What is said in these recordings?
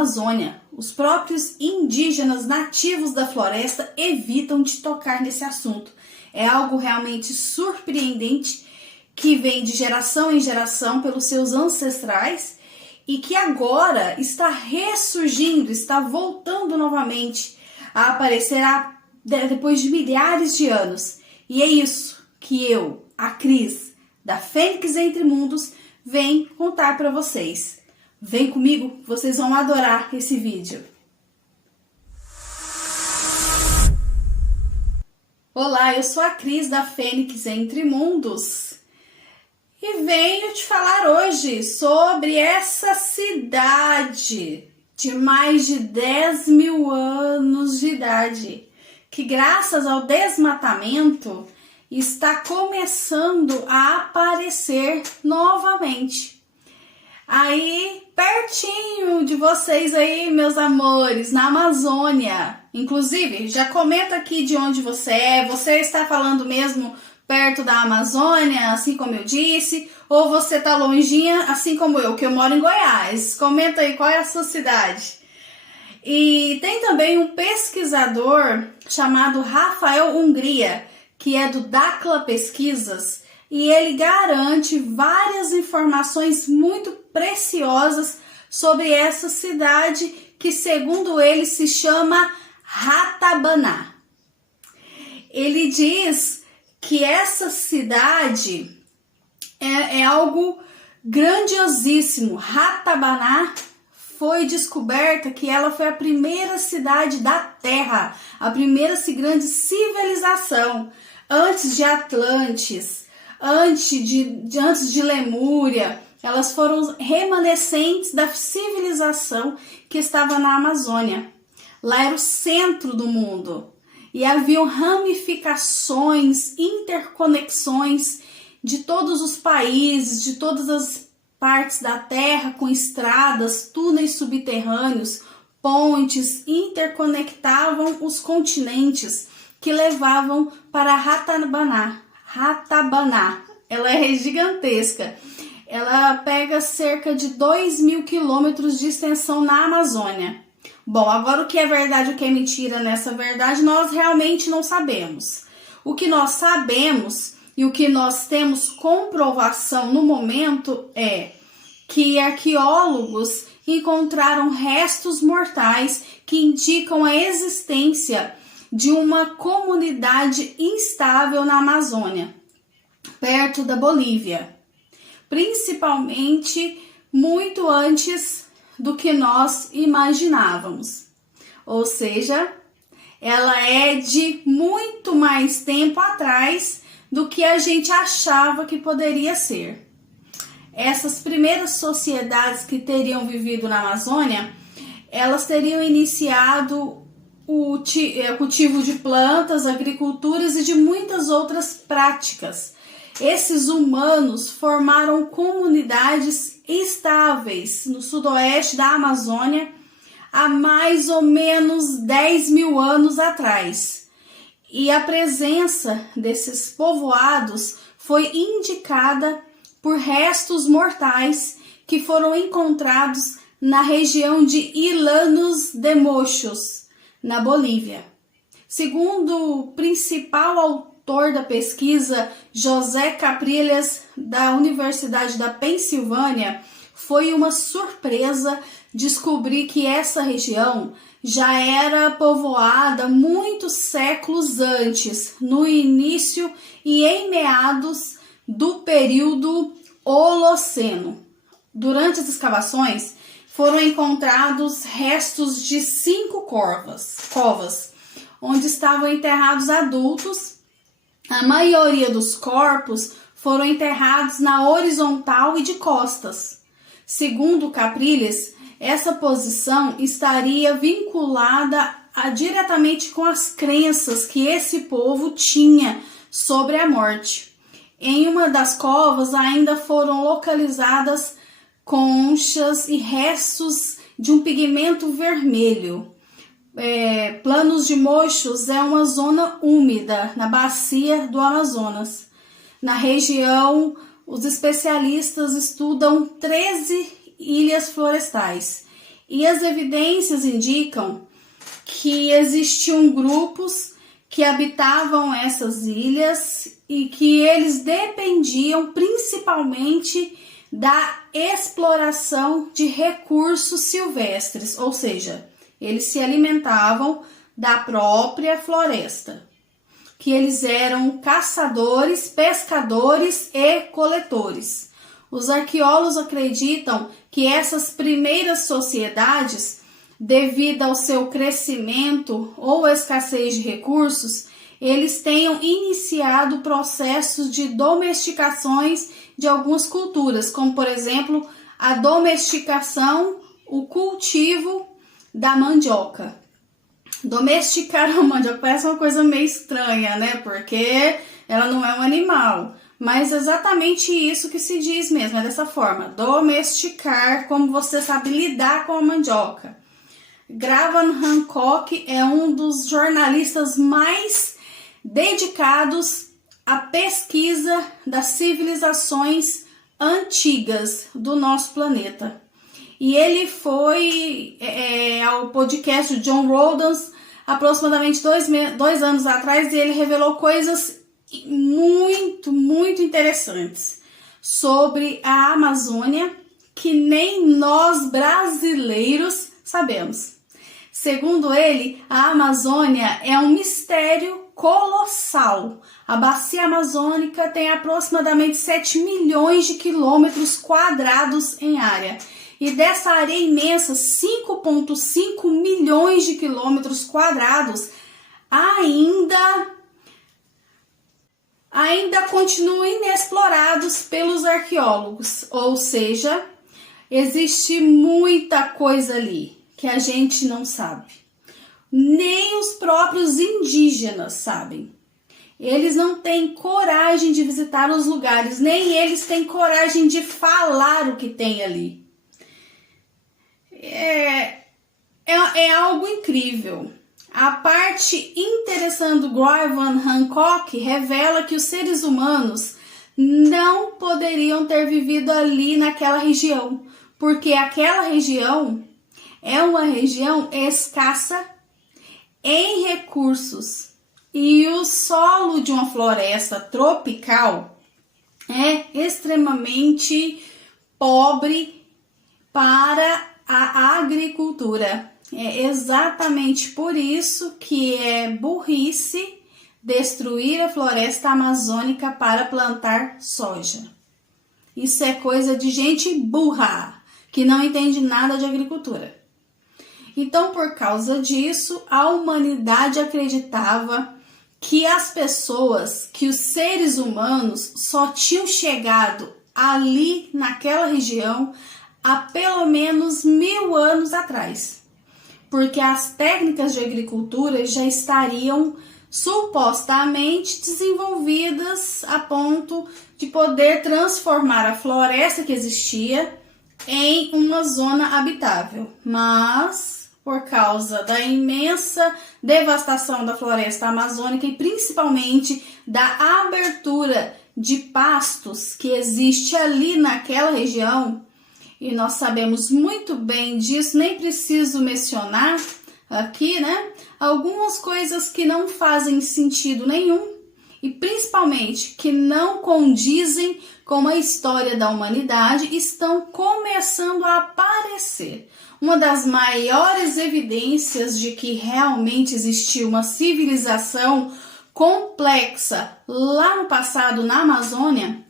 Amazônia. Os próprios indígenas nativos da floresta evitam de tocar nesse assunto. É algo realmente surpreendente que vem de geração em geração pelos seus ancestrais e que agora está ressurgindo, está voltando novamente a aparecer depois de milhares de anos. E é isso que eu, a Cris, da Fênix Entre Mundos, venho contar para vocês. Vem comigo, vocês vão adorar esse vídeo. Olá, eu sou a Cris da Fênix Entre Mundos e venho te falar hoje sobre essa cidade de mais de 10 mil anos de idade, que graças ao desmatamento está começando a aparecer novamente. Aí, pertinho de vocês aí, meus amores, na Amazônia. Inclusive, já comenta aqui de onde você é. Você está falando mesmo perto da Amazônia, assim como eu disse? Ou você tá longinha, assim como eu, que eu moro em Goiás? Comenta aí qual é a sua cidade. E tem também um pesquisador chamado Rafael Hungria, que é do Dacla Pesquisas, e ele garante várias informações muito preciosas sobre essa cidade que, segundo ele, se chama Ratabaná. Ele diz que essa cidade é algo grandiosíssimo. Ratabaná foi descoberta que ela foi a primeira cidade da Terra, a primeira grande civilização, antes de Atlantis, antes de Lemúria. Elas foram remanescentes da civilização que estava na Amazônia. Lá era o centro do mundo e haviam ramificações, interconexões de todos os países, de todas as partes da Terra, com estradas, túneis subterrâneos, pontes, interconectavam os continentes que levavam para Ratabaná. Ratabaná, ela é gigantesca. Ela pega cerca de 2.000 quilômetros de extensão na Amazônia. Bom, agora o que é verdade e o que é mentira nessa verdade, nós realmente não sabemos. O que nós sabemos e o que nós temos comprovação no momento é que arqueólogos encontraram restos mortais que indicam a existência de uma comunidade instável na Amazônia, perto da Bolívia. Principalmente muito antes do que nós imaginávamos. Ou seja, ela é de muito mais tempo atrás do que a gente achava que poderia ser. Essas primeiras sociedades que teriam vivido na Amazônia, elas teriam iniciado o cultivo de plantas, agriculturas e de muitas outras práticas. Esses humanos formaram comunidades estáveis no sudoeste da Amazônia há mais ou menos 10 mil anos atrás. E a presença desses povoados foi indicada por restos mortais que foram encontrados na região de Llanos de Mochos, na Bolívia. Segundo o principal autor da pesquisa, José Caprilhas, da Universidade da Pensilvânia, foi uma surpresa descobrir que essa região já era povoada muitos séculos antes, no início e em meados do período Holoceno. Durante as escavações, foram encontrados restos de 5 covas, onde estavam enterrados adultos. A maioria dos corpos foram enterrados na horizontal e de costas. Segundo Caprilhas, essa posição estaria vinculada diretamente com as crenças que esse povo tinha sobre a morte. Em uma das covas ainda foram localizadas conchas e restos de um pigmento vermelho. Llanos de Mochos é uma zona úmida na bacia do Amazonas. Na região, os especialistas estudam 13 ilhas florestais. E as evidências indicam que existiam grupos que habitavam essas ilhas e que eles dependiam principalmente da exploração de recursos silvestres, ou seja, eles se alimentavam da própria floresta, que eles eram caçadores, pescadores e coletores. Os arqueólogos acreditam que essas primeiras sociedades, devido ao seu crescimento ou escassez de recursos, eles tenham iniciado processos de domesticações de algumas culturas, como por exemplo a domesticação, o cultivo da mandioca. Domesticar a mandioca parece uma coisa meio estranha, né? Porque ela não é um animal. Mas é exatamente isso que se diz mesmo, é dessa forma. Domesticar, como você sabe lidar com a mandioca. Graham Hancock é um dos jornalistas mais dedicados à pesquisa das civilizações antigas do nosso planeta. E ele foi ao podcast de John Rodans aproximadamente 2 anos atrás, e ele revelou coisas muito interessantes sobre a Amazônia que nem nós brasileiros sabemos. Segundo ele, a Amazônia é um mistério colossal. A bacia amazônica tem aproximadamente 7 milhões de quilômetros quadrados em área. E dessa área imensa, 5,5 milhões de quilômetros quadrados ainda continuam inexplorados pelos arqueólogos. Ou seja, existe muita coisa ali que a gente não sabe. Nem os próprios indígenas sabem. Eles não têm coragem de visitar os lugares, nem eles têm coragem de falar o que tem ali. É algo incrível. A parte interessante do Graham Hancock revela que os seres humanos não poderiam ter vivido ali naquela região, porque aquela região é uma região escassa em recursos e o solo de uma floresta tropical é extremamente pobre para a agricultura. É exatamente por isso que é burrice destruir a floresta amazônica para plantar soja. Isso é coisa de gente burra, que não entende nada de agricultura. Então, por causa disso, a humanidade acreditava que as pessoas, que os seres humanos só tinham chegado ali naquela região há pelo menos 1000 anos atrás, porque as técnicas de agricultura já estariam supostamente desenvolvidas a ponto de poder transformar a floresta que existia em uma zona habitável. Mas, por causa da imensa devastação da floresta amazônica e principalmente da abertura de pastos que existe ali naquela região, e nós sabemos muito bem disso, nem preciso mencionar aqui, né? Algumas coisas que não fazem sentido nenhum e principalmente que não condizem com a história da humanidade estão começando a aparecer. Uma das maiores evidências de que realmente existiu uma civilização complexa lá no passado na Amazônia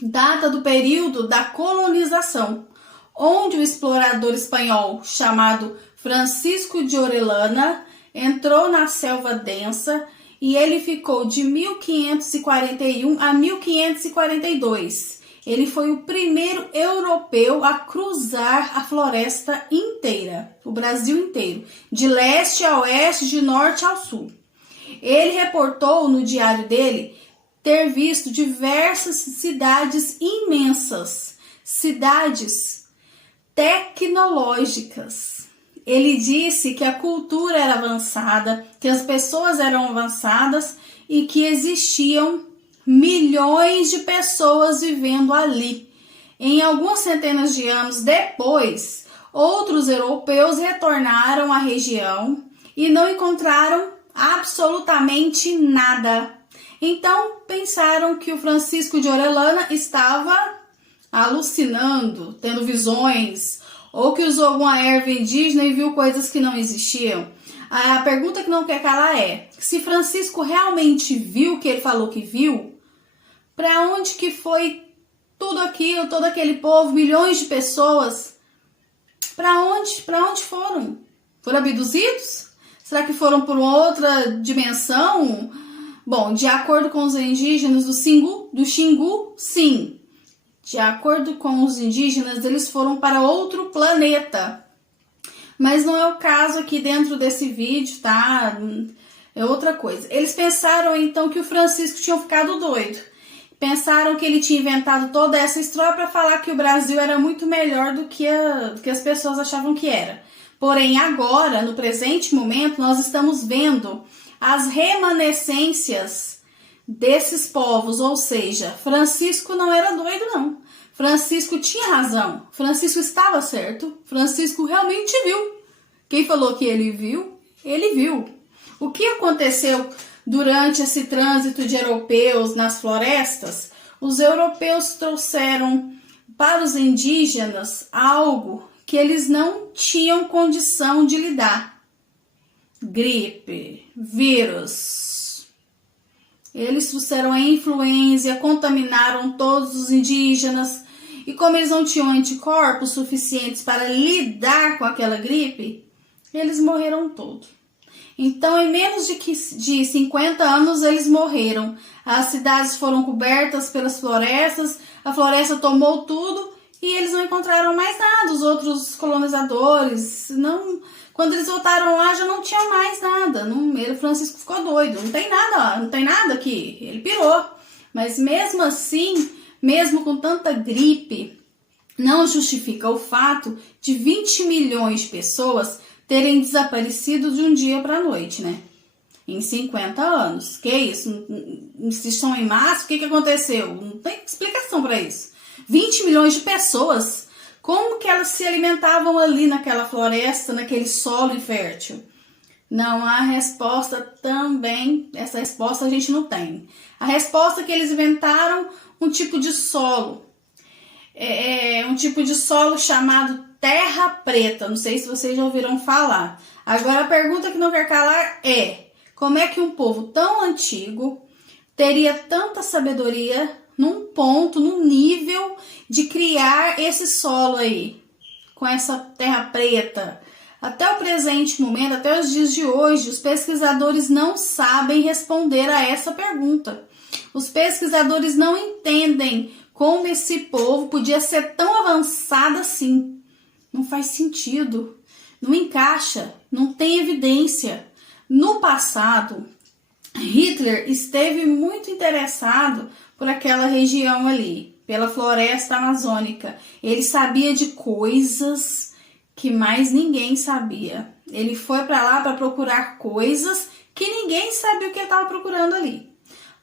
data do período da colonização, onde o explorador espanhol chamado Francisco de Orellana entrou na selva densa e ele ficou de 1541 a 1542. Ele foi o primeiro europeu a cruzar a floresta inteira, o Brasil inteiro, de leste a oeste, de norte ao sul. Ele reportou no diário dele ter visto diversas cidades imensas, cidades tecnológicas. Ele disse que a cultura era avançada, que as pessoas eram avançadas e que existiam milhões de pessoas vivendo ali. Em algumas centenas de anos depois, outros europeus retornaram à região e não encontraram absolutamente nada. Então pensaram que o Francisco de Orellana estava alucinando, tendo visões, ou que usou alguma erva indígena e viu coisas que não existiam. A pergunta que não quer calar é: se Francisco realmente viu o que ele falou que viu, para onde que foi tudo aquilo, todo aquele povo, milhões de pessoas? Para onde foram? Foram abduzidos? Será que foram por outra dimensão? Bom, de acordo com os indígenas do Xingu, sim. De acordo com os indígenas, eles foram para outro planeta. Mas não é o caso aqui dentro desse vídeo, tá? É outra coisa. Eles pensaram então que o Francisco tinha ficado doido. Pensaram que ele tinha inventado toda essa história para falar que o Brasil era muito melhor do que as pessoas achavam que era. Porém, agora, no presente momento, nós estamos vendo as remanescências desses povos, ou seja, Francisco não era doido, não. Francisco tinha razão, Francisco estava certo, Francisco realmente viu. Quem falou que ele viu, ele viu. O que aconteceu durante esse trânsito de europeus nas florestas? Os europeus trouxeram para os indígenas algo que eles não tinham condição de lidar. Gripe, vírus. Eles trouxeram a influenza, contaminaram todos os indígenas. E como eles não tinham anticorpos suficientes para lidar com aquela gripe, eles morreram todos. Então, em menos de 50 anos, eles morreram. As cidades foram cobertas pelas florestas, a floresta tomou tudo e eles não encontraram mais nada. Os outros colonizadores, quando eles voltaram lá, já não tinha mais nada. O Francisco ficou doido, não tem nada aqui, ele pirou. Mas mesmo assim, mesmo com tanta gripe, não justifica o fato de 20 milhões de pessoas terem desaparecido de um dia para a noite, né? Em 50 anos. Que isso? Se estão em massa, o que aconteceu? Não tem explicação para isso. 20 milhões de pessoas, como que elas se alimentavam ali naquela floresta, naquele solo infértil? Não há resposta também, essa resposta a gente não tem. A resposta é que eles inventaram um tipo de solo. Um tipo de solo chamado terra preta. Não sei se vocês já ouviram falar. Agora a pergunta que não quer calar é: como é que um povo tão antigo teria tanta sabedoria num ponto, num nível de criar esse solo aí, com essa terra preta? Até o presente momento, até os dias de hoje, os pesquisadores não sabem responder a essa pergunta. Os pesquisadores não entendem como esse povo podia ser tão avançado assim. Não faz sentido, não encaixa, não tem evidência. No passado, Hitler esteve muito interessado por aquela região ali, pela floresta amazônica. Ele sabia de coisas que mais ninguém sabia. Ele foi para lá para procurar coisas que ninguém sabia o que ele estava procurando ali.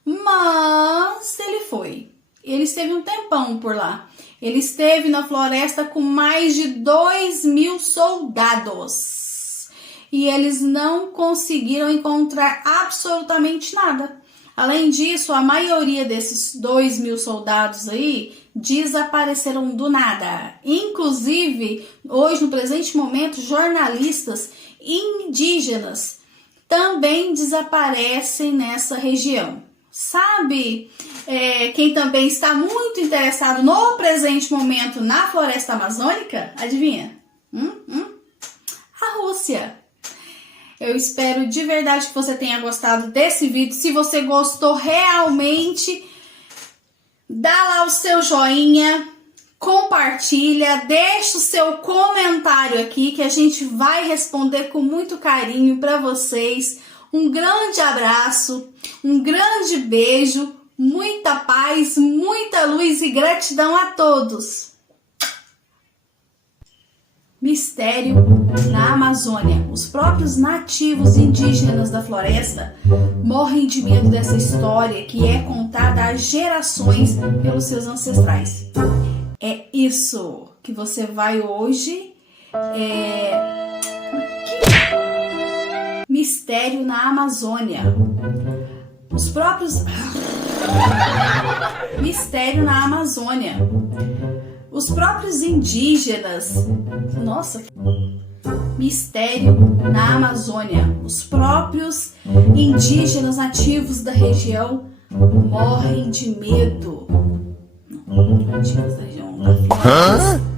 Mas ele foi. Ele esteve um tempão por lá. Ele esteve na floresta com mais de 2.000 soldados. E eles não conseguiram encontrar absolutamente nada. Além disso, a maioria desses 2.000 soldados aí desapareceram do nada. Inclusive, hoje, no presente momento, jornalistas indígenas também desaparecem nessa região. Sabe quem também está muito interessado no presente momento na floresta amazônica? Adivinha? A Rússia. Eu espero de verdade que você tenha gostado desse vídeo. Se você gostou realmente, dá lá o seu joinha, compartilha, deixa o seu comentário aqui que a gente vai responder com muito carinho para vocês. Um grande abraço, um grande beijo, muita paz, muita luz e gratidão a todos. Mistério na Amazônia. Os próprios nativos indígenas da floresta morrem de medo dessa história que é contada há gerações pelos seus ancestrais. É isso que você vai hoje Mistério na Amazônia. Os próprios... Mistério na Amazônia. Os próprios indígenas... Nossa... Mistério na Amazônia. Os próprios indígenas nativos da região morrem de medo. Nativos da região da flora.